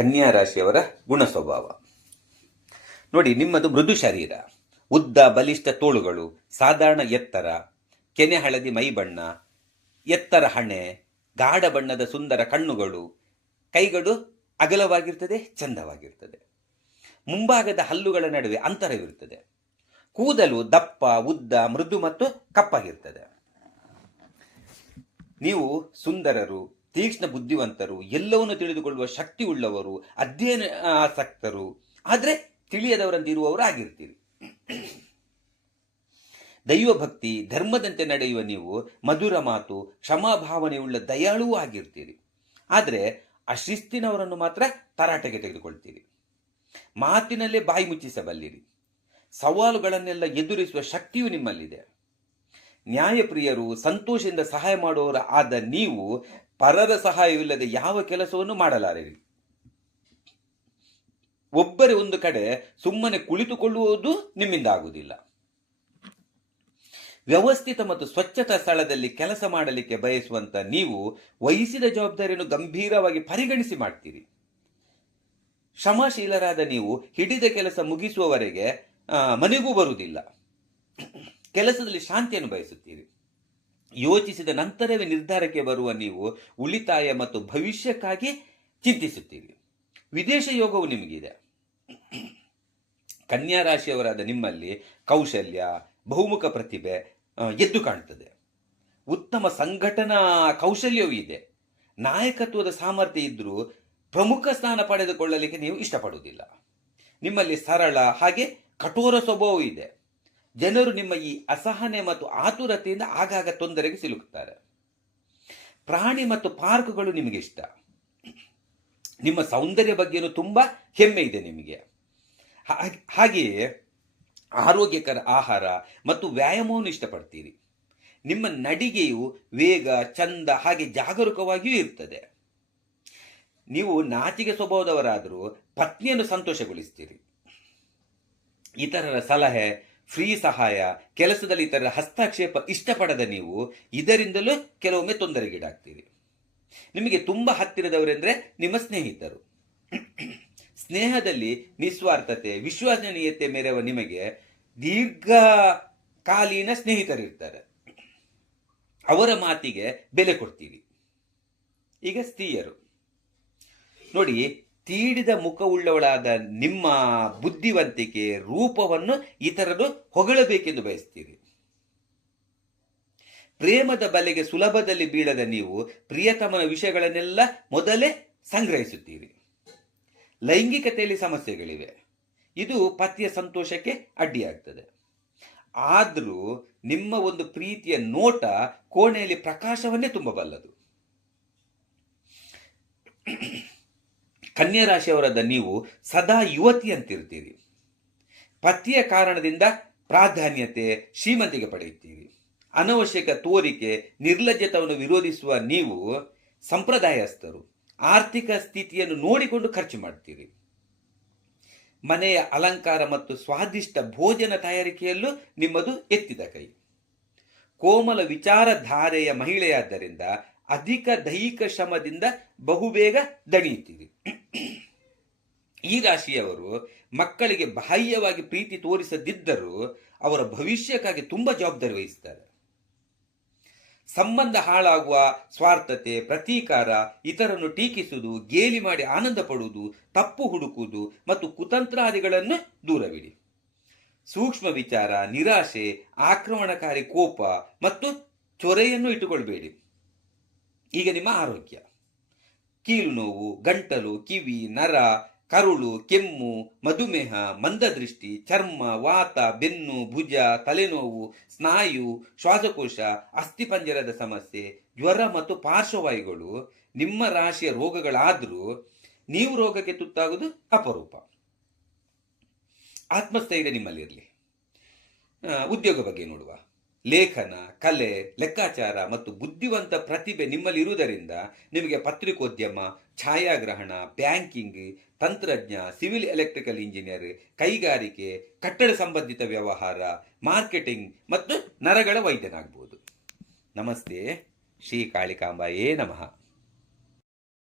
ಕನ್ಯಾ ರಾಶಿಯವರ ಗುಣ ಸ್ವಭಾವ ನೋಡಿ, ನಿಮ್ಮದು ಮೃದು ಶರೀರ, ಉದ್ದ ಬಲಿಷ್ಠ ತೋಳುಗಳು, ಸಾಧಾರಣ ಎತ್ತರ, ಕೆನೆ ಹಳದಿ ಮೈಬಣ್ಣ ಎತ್ತರ ಹಣೆ, ಗಾಢ ಬಣ್ಣದ ಸುಂದರ ಕಣ್ಣುಗಳು, ಕೈಗಳು ಅಗಲವಾಗಿರ್ತದೆ, ಚಂದವಾಗಿರ್ತದೆ. ಮುಂಭಾಗದ ಹಲ್ಲುಗಳ ನಡುವೆ ಅಂತರವಿರುತ್ತದೆ. ಕೂದಲು ದಪ್ಪ, ಉದ್ದ, ಮೃದು ಮತ್ತು ಕಪ್ಪಾಗಿರ್ತದೆ. ನೀವು ಸುಂದರರು ತೀಕ್ಷ್ಣ ಬುದ್ಧಿವಂತರು, ಎಲ್ಲವನ್ನು ತಿಳಿದುಕೊಳ್ಳುವ ಶಕ್ತಿ ಉಳ್ಳವರು ಅಧ್ಯಯನ ಆಸಕ್ತರು. ಆದರೆ ತಿಳಿಯದವರಂತಿರುವವರು ಆಗಿರ್ತೀರಿ. ದೈವಭಕ್ತಿ ಧರ್ಮದಂತೆ ನಡೆಯುವ ನೀವು ಮಧುರ ಮಾತು ಕ್ಷಮಾಭಾವನೆಯುಳ್ಳ ದಯಾಳುವೂ ಆಗಿರ್ತೀರಿ. ಆದರೆ ಅಶಿಸ್ತಿನವರನ್ನು ಮಾತ್ರ ತರಾಟೆಗೆ ತೆಗೆದುಕೊಳ್ತೀರಿ. ಮಾತಿನಲ್ಲೇ ಬಾಯಿ ಮುಚ್ಚಿಸಬಲ್ಲಿರಿ. ಸವಾಲುಗಳನ್ನೆಲ್ಲ ಎದುರಿಸುವ ಶಕ್ತಿಯು ನಿಮ್ಮಲ್ಲಿದೆ. ನ್ಯಾಯಪ್ರಿಯರು ಸಂತೋಷದಿಂದ ಸಹಾಯ ಮಾಡುವವರ ಆದ ನೀವು ಪರರ ಸಹಾಯವಿಲ್ಲದೆ ಯಾವ ಕೆಲಸವನ್ನು ಮಾಡಲಾರಿರಿ ಒಬ್ಬರೇ ಒಂದು ಕಡೆ ಸುಮ್ಮನೆ ಕುಳಿತುಕೊಳ್ಳುವುದು ನಿಮ್ಮಿಂದ ಆಗುವುದಿಲ್ಲ. ವ್ಯವಸ್ಥಿತ ಮತ್ತು ಸ್ವಚ್ಛತಾ ಸ್ಥಳದಲ್ಲಿ ಕೆಲಸ ಮಾಡಲಿಕ್ಕೆ ಬಯಸುವಂತ ನೀವು ವಹಿಸಿದ ಜವಾಬ್ದಾರಿಯನ್ನು ಗಂಭೀರವಾಗಿ ಪರಿಗಣಿಸಿ ಮಾಡ್ತೀರಿ. ಶ್ರಮಶೀಲರಾದ ನೀವು ಹಿಡಿದ ಕೆಲಸ ಮುಗಿಸುವವರೆಗೆ ಮನೆಗೂ ಬರುವುದಿಲ್ಲ. ಕೆಲಸದಲ್ಲಿ ಶಾಂತಿಯನ್ನು ಬಯಸುತ್ತೀರಿ. ಯೋಚಿಸಿದ ನಂತರವೇ ನಿರ್ಧಾರಕ್ಕೆ ಬರುವ ನೀವು ಉಳಿತಾಯ ಮತ್ತು ಭವಿಷ್ಯಕ್ಕಾಗಿ ಚಿಂತಿಸುತ್ತೀರಿ. ವಿದೇಶ ಯೋಗವು ನಿಮಗಿದೆ. ಕನ್ಯಾ ರಾಶಿಯವರಾದ ನಿಮ್ಮಲ್ಲಿ ಕೌಶಲ್ಯ, ಬಹುಮುಖ ಪ್ರತಿಭೆ ಎದ್ದು ಕಾಣುತ್ತದೆ. ಉತ್ತಮ ಸಂಘಟನಾ ಕೌಶಲ್ಯವೂ ಇದೆ. ನಾಯಕತ್ವದ ಸಾಮರ್ಥ್ಯ ಇದ್ದರೂ ಪ್ರಮುಖ ಸ್ಥಾನ ಪಡೆದುಕೊಳ್ಳಲಿಕ್ಕೆ ನೀವು ಇಷ್ಟಪಡುವುದಿಲ್ಲ. ನಿಮ್ಮಲ್ಲಿ ಸರಳ ಹಾಗೆ ಕಠೋರ ಸ್ವಭಾವವೂ ಇದೆ. ಜನರು ನಿಮ್ಮ ಈ ಅಸಹನೆ ಮತ್ತು ಆತುರತೆಯಿಂದ ಆಗಾಗ ತೊಂದರೆಗೆ ಸಿಲುಕುತ್ತಾರೆ. ಪ್ರಾಣಿ ಮತ್ತು ಪಾರ್ಕ್ಗಳು ನಿಮಗೆ ಇಷ್ಟ. ನಿಮ್ಮ ಸೌಂದರ್ಯ ಬಗ್ಗೆನೂ ತುಂಬ ಹೆಮ್ಮೆ ಇದೆ ನಿಮಗೆ. ಹಾಗ್- ಹಾಗೆಯೇ ಆರೋಗ್ಯಕರ ಆಹಾರ ಮತ್ತು ವ್ಯಾಯಾಮವನ್ನು ಇಷ್ಟಪಡ್ತೀರಿ. ನಿಮ್ಮ ನಡಿಗೆಯು ವೇಗ, ಚಂದ ಹಾಗೆ ಜಾಗರೂಕವಾಗಿಯೂ ಇರ್ತದೆ. ನೀವು ನಾಚಿಗೆ ಸ್ವಭಾವದವರಾದರೂ ಪತ್ನಿಯನ್ನು ಸಂತೋಷಗೊಳಿಸ್ತೀರಿ. ಇತರರ ಸಲಹೆ ಫ್ರೀ ಸಹಾಯ, ಕೆಲಸದಲ್ಲಿ ಇತರರ ಹಸ್ತಕ್ಷೇಪ ಇಷ್ಟಪಡದ ನೀವು ಇದರಿಂದಲೂ ಕೆಲವೊಮ್ಮೆ ತೊಂದರೆಗೀಡಾಗ್ತೀರಿ. ನಿಮಗೆ ತುಂಬ ಹತ್ತಿರದವರೆಂದರೆ ನಿಮ್ಮ ಸ್ನೇಹಿತರು. ಸ್ನೇಹದಲ್ಲಿ ನಿಸ್ವಾರ್ಥತೆ, ವಿಶ್ವಸನೀಯತೆ ಮೇರೆವ ನಿಮಗೆ ದೀರ್ಘಕಾಲೀನ ಸ್ನೇಹಿತರಿರ್ತಾರೆ. ಅವರ ಮಾತಿಗೆ ಬೆಲೆ ಕೊಡ್ತೀರಿ. ಈಗ ಸ್ತ್ರೀಯರು. ನೋಡಿ ತೀಡಿದ ಮುಖವುಳ್ಳವಳಾದ ನಿಮ್ಮ ಬುದ್ಧಿವಂತಿಕೆ ರೂಪವನ್ನು ಇತರರು ಹೊಗಳಬೇಕೆಂದು ಬಯಸ್ತೀರಿ. ಪ್ರೇಮದ ಬಲೆಗೆ ಸುಲಭದಲ್ಲಿ ಬೀಳದ ನೀವು ಪ್ರಿಯತಮನ ವಿಷಯಗಳನ್ನೆಲ್ಲ ಮೊದಲೇ ಸಂಗ್ರಹಿಸುತ್ತೀರಿ. ಲೈಂಗಿಕತೆಯಲ್ಲಿ ಸಮಸ್ಯೆಗಳಿವೆ. ಇದು ಪತಿಯ ಸಂತೋಷಕ್ಕೆ ಅಡ್ಡಿಯಾಗ್ತದೆ. ಆದರೂ ನಿಮ್ಮ ಒಂದು ಪ್ರೀತಿಯ ನೋಟ ಕೋಣೆಯಲ್ಲಿ ಪ್ರಕಾಶವನ್ನೇ ತುಂಬಬಲ್ಲದು. ಕನ್ಯಾ ರಾಶಿಯವರಾದ ನೀವು ಸದಾ ಯುವತಿಯಂತಿರ್ತೀರಿ ಪತಿಯ ಕಾರಣದಿಂದ ಪ್ರಾಧಾನ್ಯತೆ ಶ್ರೀಮಂತಿಗೆ ಪಡೆಯುತ್ತೀರಿ. ಅನವಶ್ಯಕ ತೋರಿಕೆ, ನಿರ್ಲಜ್ಜತವನ್ನು ವಿರೋಧಿಸುವ ನೀವು ಸಂಪ್ರದಾಯಸ್ಥರು. ಆರ್ಥಿಕ ಸ್ಥಿತಿಯನ್ನು ನೋಡಿಕೊಂಡು ಖರ್ಚು ಮಾಡ್ತೀರಿ ಮನೆಯ ಅಲಂಕಾರ ಮತ್ತು ಸ್ವಾದಿಷ್ಟ ಭೋಜನ ತಯಾರಿಕೆಯಲ್ಲೂ ನಿಮ್ಮದು ಎತ್ತಿದ ಕೈ. ಕೋಮಲ ವಿಚಾರಧಾರೆಯ ಮಹಿಳೆಯಾದ್ದರಿಂದ ಅಧಿಕ ದೈಹಿಕ ಶ್ರಮದಿಂದ ಬಹುಬೇಗ ದಣಿಯುತ್ತೀರಿ. ಈ ರಾಶಿಯವರು ಮಕ್ಕಳಿಗೆ ಬಾಹ್ಯವಾಗಿ ಪ್ರೀತಿ ತೋರಿಸದಿದ್ದರೂ ಅವರ ಭವಿಷ್ಯಕ್ಕಾಗಿ ತುಂಬಾ ಜವಾಬ್ದಾರಿ ವಹಿಸ್ತಾರೆ. ಸಂಬಂಧ ಹಾಳಾಗುವ ಸ್ವಾರ್ಥತೆ, ಪ್ರತೀಕಾರ, ಇತರನ್ನು ಟೀಕಿಸುವುದು, ಗೇಲಿ ಮಾಡಿ ಆನಂದ ಪಡುವುದು, ತಪ್ಪು ಹುಡುಕುವುದು ಮತ್ತು ಕುತಂತ್ರಾದಿಗಳನ್ನು ದೂರವಿಡಿ. ಸೂಕ್ಷ್ಮ ವಿಚಾರ, ನಿರಾಶೆ, ಆಕ್ರಮಣಕಾರಿ ಕೋಪ ಮತ್ತು ಚೊರೆಯನ್ನು ಇಟ್ಟುಕೊಳ್ಬೇಡಿ. ಈಗ ನಿಮ್ಮ ಆರೋಗ್ಯ. ಕೀಲು ನೋವು ಗಂಟಲು, ಕಿವಿ, ನರ, ಕರುಳು, ಕೆಮ್ಮು, ಮಧುಮೇಹ, ಮಂದದೃಷ್ಟಿ, ಚರ್ಮ, ವಾತ, ಬೆನ್ನು, ಭುಜ, ತಲೆನೋವು, ಸ್ನಾಯು, ಶ್ವಾಸಕೋಶ, ಅಸ್ಥಿಪಂಜರದ ಸಮಸ್ಯೆ, ಜ್ವರ ಮತ್ತು ಪಾರ್ಶ್ವವಾಯುಗಳು, ನಿಮ್ಮ ರಾಶಿಯ ರೋಗಗಳಾದರೂ ನೀವು ರೋಗಕ್ಕೆ ತುತ್ತಾಗುವುದು ಅಪರೂಪ. ಆತ್ಮಸ್ಥೈರ್ಯ ನಿಮ್ಮಲ್ಲಿರಲಿ. ಉದ್ಯೋಗ ಬಗ್ಗೆ ನೋಡುವ. ಲೇಖನ, ಕಲೆ, ಲೆಕ್ಕಾಚಾರ ಮತ್ತು ಬುದ್ಧಿವಂತ ಪ್ರತಿಭೆ ನಿಮ್ಮಲ್ಲಿರುವುದರಿಂದ ನಿಮಗೆ ಪತ್ರಿಕೋದ್ಯಮ, ಛಾಯಾಗ್ರಹಣ, ಬ್ಯಾಂಕಿಂಗ್, ತಂತ್ರಜ್ಞ, ಸಿವಿಲ್ ಎಲೆಕ್ಟ್ರಿಕಲ್ ಇಂಜಿನಿಯರ್, ಕೈಗಾರಿಕೆ, ಕಟ್ಟಡ ಸಂಬಂಧಿತ ವ್ಯವಹಾರ, ಮಾರ್ಕೆಟಿಂಗ್ ಮತ್ತು ನರಗಳ ವೈದ್ಯನಾಗ್ಬೋದು. ನಮಸ್ತೆ, ಶ್ರೀ ಕಾಳಿಕಾಂಬಾಯೇ ನಮಃ.